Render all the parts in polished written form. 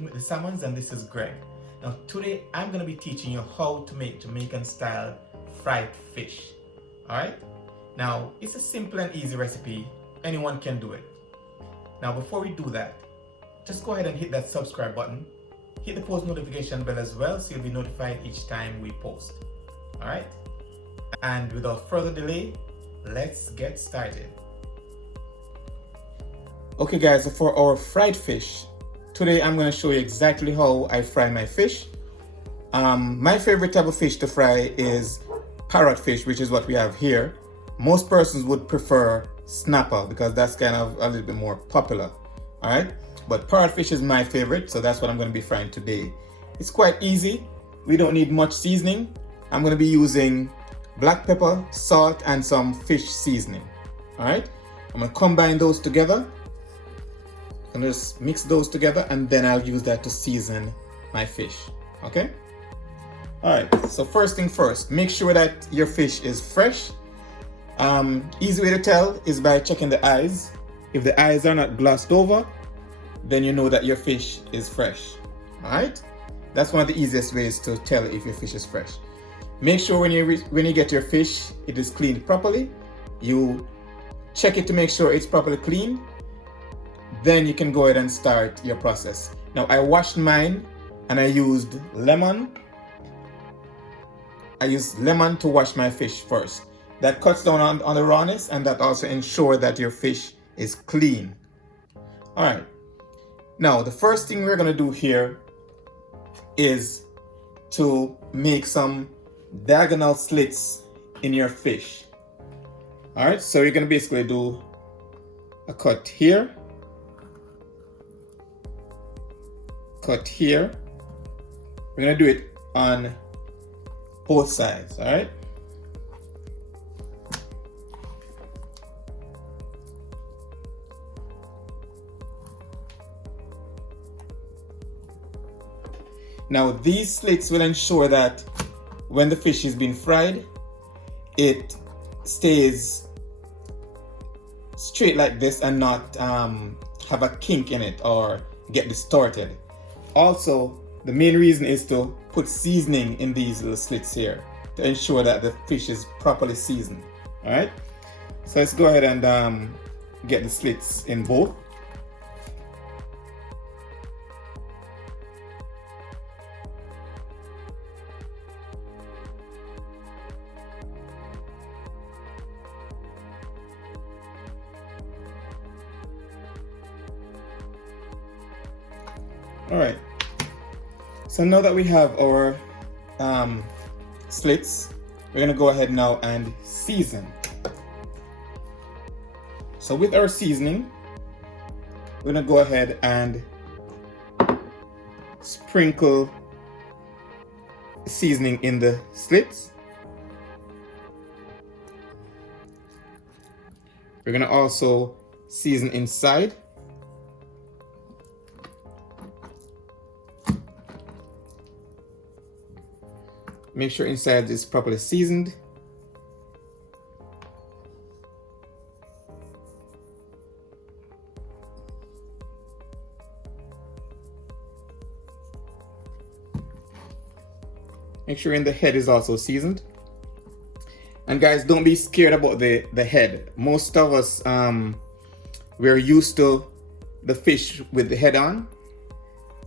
Cooking with the Salmons, and this is Greg. Now today I'm going to be teaching you how to make Jamaican style fried fish. Alright? Now it's a simple and easy recipe. Anyone can do it. Now before we do that, just go ahead and hit that subscribe button. Hit the post notification bell as well so you'll be notified each time we post. Alright? And without further delay, let's get started. Okay guys, so for our fried fish, today I'm going to show you exactly how I fry my fish. My favorite type of fish to fry is parrotfish, which is what we have here. Most persons would prefer snapper because that's kind of a little bit more popular. Alright, but parrotfish is my favorite, so that's what I'm going to be frying today. It's quite easy. We don't need much seasoning. I'm going to be using black pepper, salt, and some fish seasoning. Alright, I'm going to combine those together. I'm going to just mix those together and then I'll use that to season my fish. Okay? Alright, so first thing first, make sure that your fish is fresh. Easy way to tell is by checking the eyes. If the eyes are not glossed over, then you know that your fish is fresh. Alright? That's one of the easiest ways to tell if your fish is fresh. Make sure when you get your fish, it is cleaned properly. You check it to make sure it's properly cleaned. Then you can go ahead and start your process. Now I washed mine and I used lemon. I used lemon to wash my fish first. That cuts down on the rawness and that also ensures that your fish is clean. Alright. Now the first thing we're going to do here is to make some diagonal slits in your fish. Alright, so you're going to basically do a cut here. Cut here. We're going to do it on both sides, all right? Now these slits will ensure that when the fish is being fried, it stays straight like this and not have a kink in it or get distorted. Also, the main reason is to put seasoning in these little slits here to ensure that the fish is properly seasoned. Alright, so let's go ahead and get the slits in both. Alright, so now that we have our slits, we're going to go ahead now and season. So with our seasoning, we're going to go ahead and sprinkle seasoning in the slits. We're going to also season inside. Make sure inside is properly seasoned. Make sure in the head is also seasoned. And guys, don't be scared about the head. Most of us, we're used to the fish with the head on.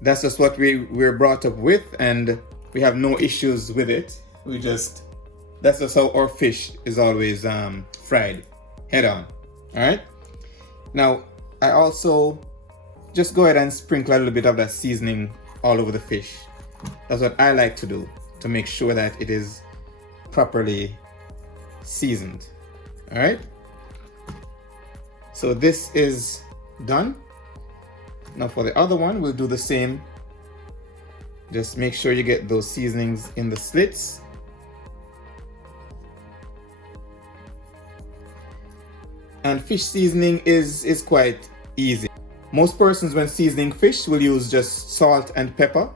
That's just what we're brought up with, and we have no issues with it. That's just how our fish is always fried, head on. Alright? Now, I also just go ahead and sprinkle a little bit of that seasoning all over the fish. That's what I like to do to make sure that it is properly seasoned. Alright? So this is done. Now for the other one, we'll do the same. Just make sure you get those seasonings in the slits. And fish seasoning is quite easy. Most persons when seasoning fish will use just salt and pepper.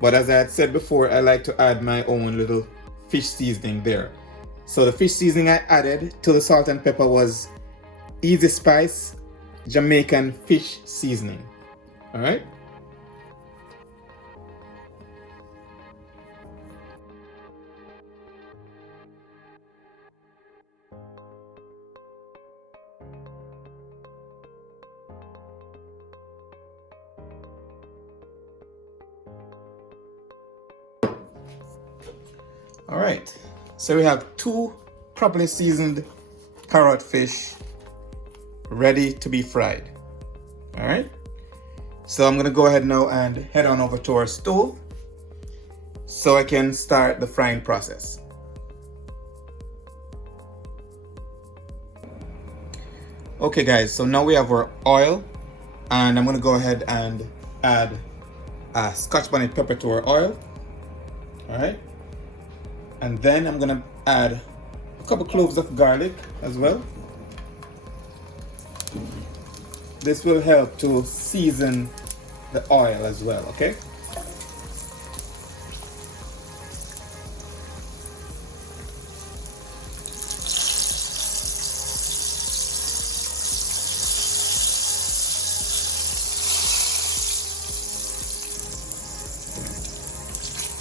But as I had said before, I like to add my own little fish seasoning there. So the fish seasoning I added to the salt and pepper was Easy Spice Jamaican fish seasoning. All right. All right, so we have 2 properly seasoned parrot fish ready to be fried. All right, so I'm gonna go ahead now and head on over to our stove so I can start the frying process. Okay guys, so now we have our oil, and I'm gonna go ahead and add a Scotch bonnet pepper to our oil. All right, and then I'm gonna add a couple cloves of garlic as well. This will help to season the oil as well, okay?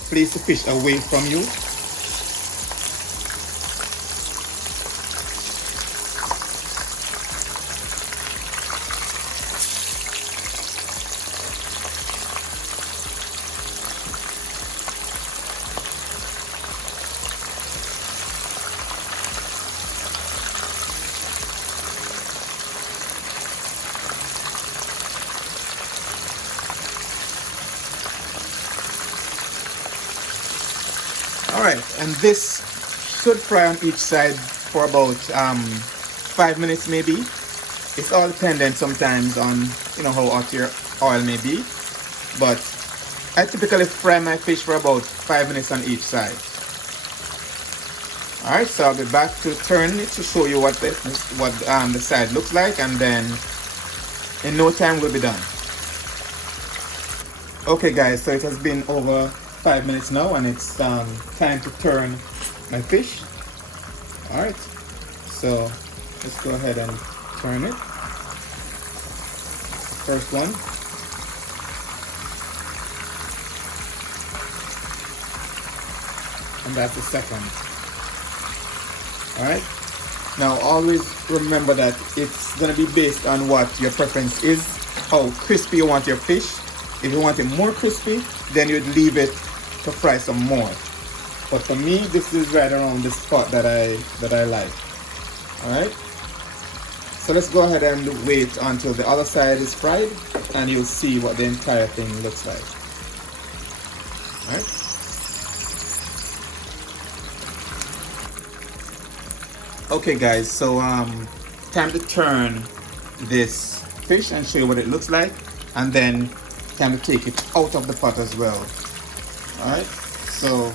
Place the fish away from you. All right, and this should fry on each side for about 5 minutes maybe. It's all dependent sometimes on how hot your oil may be, but I typically fry my fish for about 5 minutes on each side. All right, so I'll be back to turn it to show you what the side looks like, and then in no time we'll be done. Okay guys, so it has been over 5 minutes now, and it's time to turn my fish. All right, so let's go ahead and turn it. First one. And that's the second. All right, now always remember that it's going to be based on what your preference is, how crispy you want your fish. If you want it more crispy, then you'd leave it to fry some more. But for me, this is right around the spot that I like. All right, so let's go ahead and wait until the other side is fried, and you'll see what the entire thing looks like. All right. Okay guys, so time to turn this fish and show you what it looks like, and then time to take it out of the pot as well. All right, so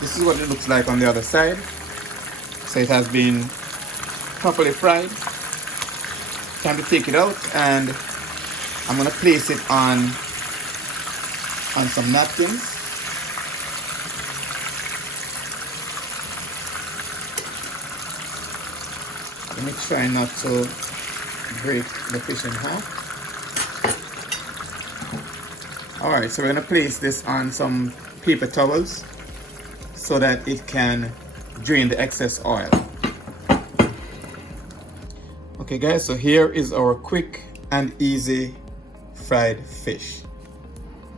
this is what it looks like on the other side. So it has been properly fried. Time to take it out, and I'm gonna place it on some napkins. Let me try not to break the fish in half. All right, so we're gonna place this on some paper towels so that it can drain the excess oil. Okay guys, so here is our quick and easy fried fish.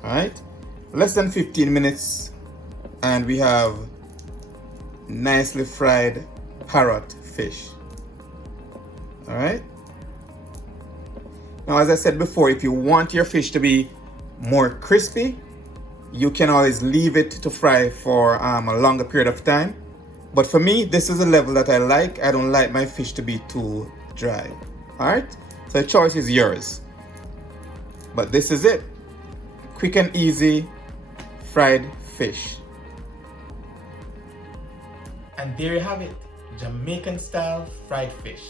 All right, less than 15 minutes, and we have nicely fried parrot fish. All right, now as I said before, if you want your fish to be more crispy, you can always leave it to fry for a longer period of time. But for me, this is a level that I like. I don't like my fish to be too dry. All right, so the choice is yours. But this is it. Quick and easy fried fish. And there you have it, Jamaican style fried fish.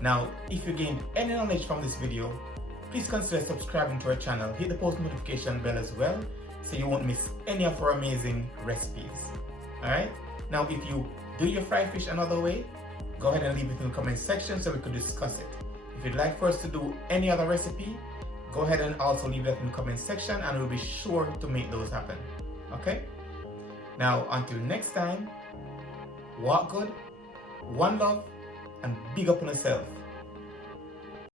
Now, if you gained any knowledge from this video, please consider subscribing to our channel. Hit the post notification bell as well, so you won't miss any of our amazing recipes. Alright? Now, if you do your fried fish another way, go ahead and leave it in the comment section so we could discuss it. If you'd like for us to do any other recipe, go ahead and also leave that in the comment section, and we'll be sure to make those happen. Okay? Now, until next time, walk good, one love, and big up on yourself.